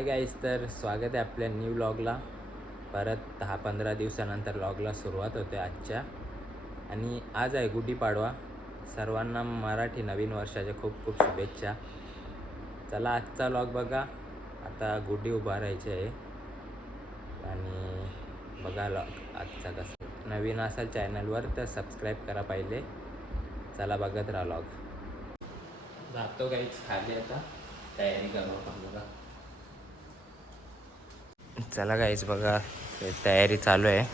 Hi guys तर स्वागत आहे आपल्या न्यू लॉगला परत दहा पंधरा दिवसानंतर लॉगला सुरुवात होते आजच्या. आणि आज आहे गुढीपाडवा सर्वांना मराठी नवीन वर्षाच्या खूप खूप शुभेच्छा. चला आजचा लॉग बघा. आता गुढी उभारायची आहे. आणि बघा लॉग आजचा कसं नवीन असाल चॅनलवर तर सबस्क्राईब करा पहिले. चला बघत राहा लॉग जातो काहीच खाली आता. तयारी करू आपण बघा. चला काहीच बघा. तयारी चालू आहे.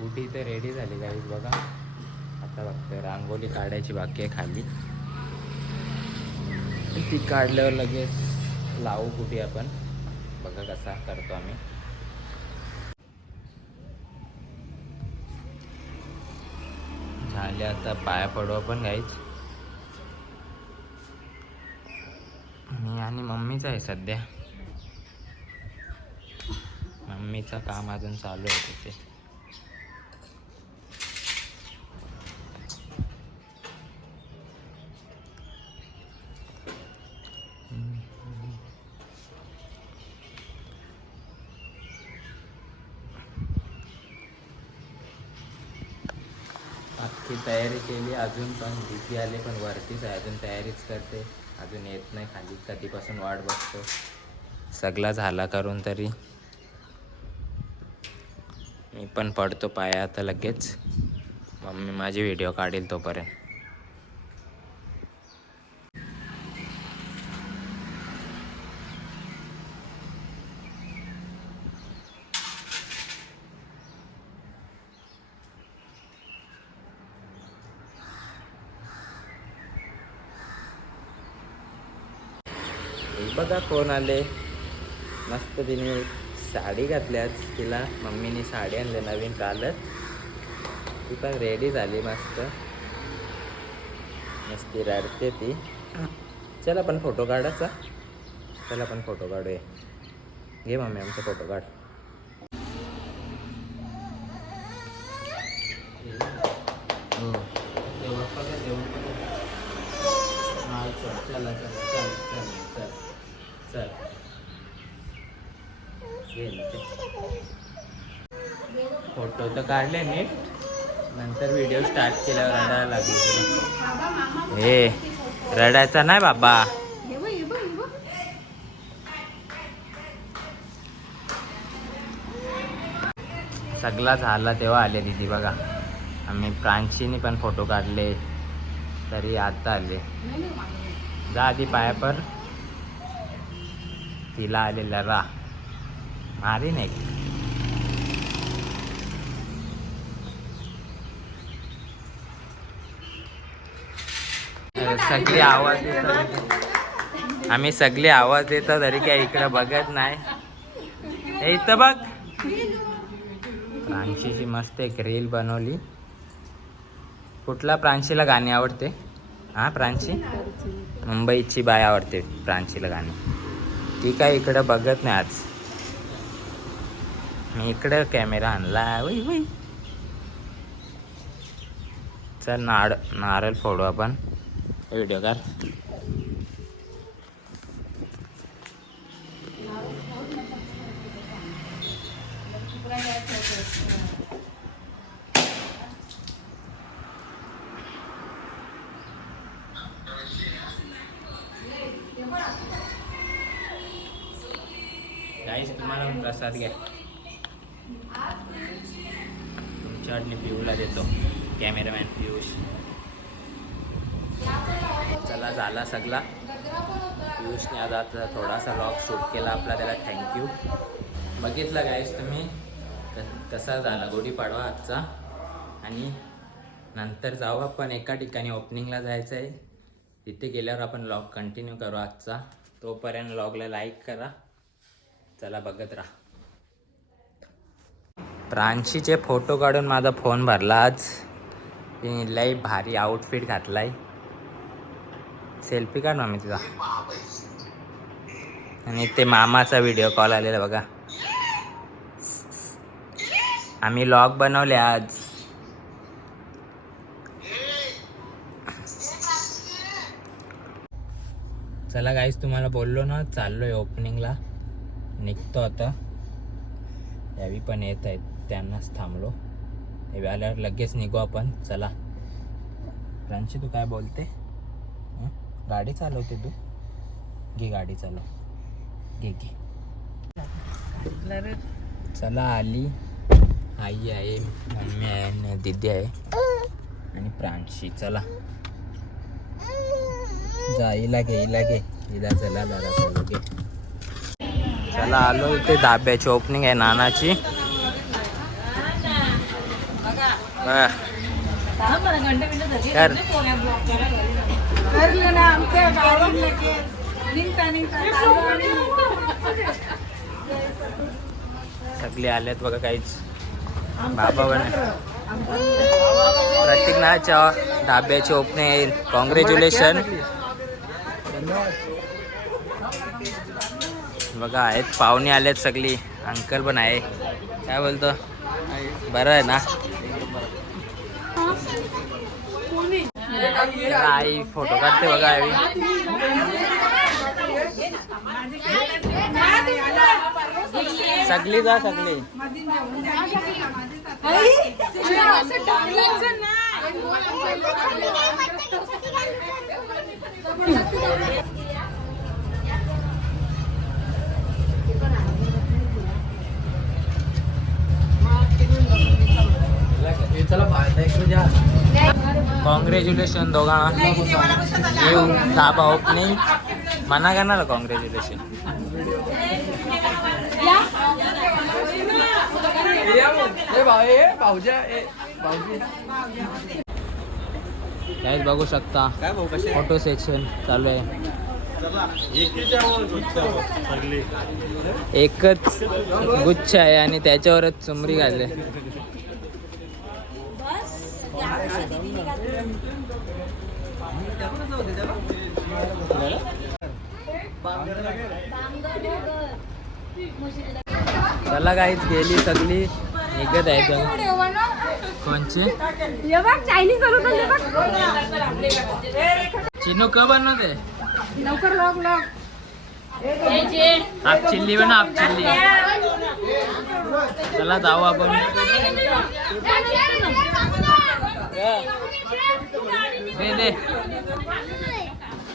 माझा तर रेडी झाली काहीच बघा. आता बघतोय रांगोली काढायची बाकी आहे खाली. ती काढल्यावर लगेच लावू कुठे आपण. बघा कसा करतो आम्ही. आले आता पाया पडवा पण घ्यायच मी आणि मम्मीच आहे सध्या. मम्मीचं काम अजून चालू आहे तिथे. की तयारी केली. अजून पण भीती आली पण वरतीच आहे. अजून तयारीच करते. अजून येत नाही खाली. कधीपासून वाट बघतो. सगळा झाला करून तरी. मी पण पडतो पाया आता लगेच. मम्मी माझी व्हिडिओ काढेल तोपर्यंत. बघा कोण आले. मस्त तिने साडी घातल्याच तिला मम्मीने साडी आणली नवीन कालच. ती पण रेडी झाली मस्त. मस्ती रडते ती. चला पण फोटो काढायचा. चला पण फोटो काढूया. घे मम्मी आमचा फोटो काढ. चला चला चल, चला चला चल चल. चल. फोटो तर काढले नीट. नंतर व्हिडिओ स्टार्ट केल्यावर रडायला लागली हे रडायचा नाही बाबा. सगळा झाला तेव्हा आले दिदी बघा. आम्ही प्रांशीने पण फोटो काढले. तरी आता आले. जा आधी पाया पर तिला आलेला रा. मारी नाही. सगळी आवाज येतात. आम्ही सगळे आवाज देतो तरी काय इकडं बघत नाही. इथं बघ. प्रांशीची मस्त एक रील बनवली. कुठला प्रांशीला गाणी आवडते? हा प्रांशी? मुंबईची बाय आवडते प्रांशीला गाणी. ती काय इकडं बघत नाही आज. मी इकडं कॅमेरा आणला. वै वै. चल नाड नारळ फोडू आपण. व्हिडिओ कर. गाईस तुम्हाला प्रसाद घ्या तुमच्या वाटणी पिऊला देतो कॅमेरामॅन पियुष। चला झाला सगळा पियुषने आज आता थोडासा लॉग शूट केला आपला त्याला थँक्यू बघितलं गाईस तुम्ही कसा झाला गुढीपाडवा आजचा? आणि नंतर जाऊ आपण एका ठिकाणी ओपनिंगला जायचं आहे तिथे गेल्यावर आपण लॉग कंटिन्यू करू आजचा. तोपर्यंत लॉगला लाईक करा. चला बघत राहा. प्रांशीचे फोटो काढून माझा फोन भरला आज. तिने लई भारी आउटफिट घातलाय. सेल्फी काढ मी तुझा. आणि ते मामाचा व्हिडिओ कॉल आलेला बघा. आम्ही लॉग बनवले आज. चला गाईस तुम्हाला बोललो ना चाललोय ओपनिंगला निघतो आता. यावी पण येत आहेत त्यांनाच थांबलो. यावी आल्यावर लगेच निघू आपण. चला. प्रांशी तू काय बोलते? गाडी चालवते तू? घे गाडी चालव. घे घे. चला आली. आई आहे मम्मी आहे आणि दीदी आहे. आणि प्रांशी. चला. जा हिला घे हिला घे. हिला चला दादा चालू घे. चला आलो इथे धाब्याची ओपनिंग आहे नानाची. सगळे आलेत बघा काहीच. बाबा पण प्रत्येक नाच्या धाब्याची ओपनिंग आहे. कॉंग्रॅच्युलेशन बघा आहेत पाहुणे आलेत सगळी. अंकल पण आहे. काय बोलतो? बरं आहे ना? आई फोटो काढते बघा आई. सगळी जा सगळी. कॉंग्रॅच्युलेशन दोघांना येऊ धाबा ओपनिंग मना करणार कॉंग्रॅच्युलेशन काहीच बघू शकता. फोटो सेक्शन चालू आहे. एकच गुच्छ आहे आणि त्याच्यावरच चुमरी घालले चला काहीच गेली सगळी. निघत आहे. कोणची? चिनू क बनवते लवकर लॉक लॉक हाफ चिल्ली बना हाफ चिल्ली. चला जाऊ आपण.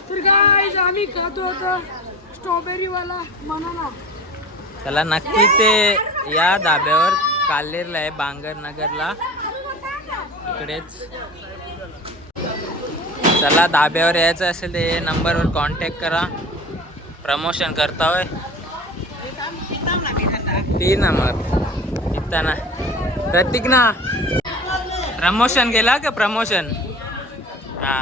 तर आम्ही खातो होतो स्ट्रॉबेरी वाला बनाना. चला नक्की ते या धाब्यावर काल्लेरला आहे बांगर नगरला इकडेच. चला धाब्यावर यायचं असेल हे नंबरवर कॉन्टॅक्ट करा. प्रमोशन करता होय. ती ना मग इथं ना. प्रतीक ना. प्रमोशन केला का प्रमोशन हा.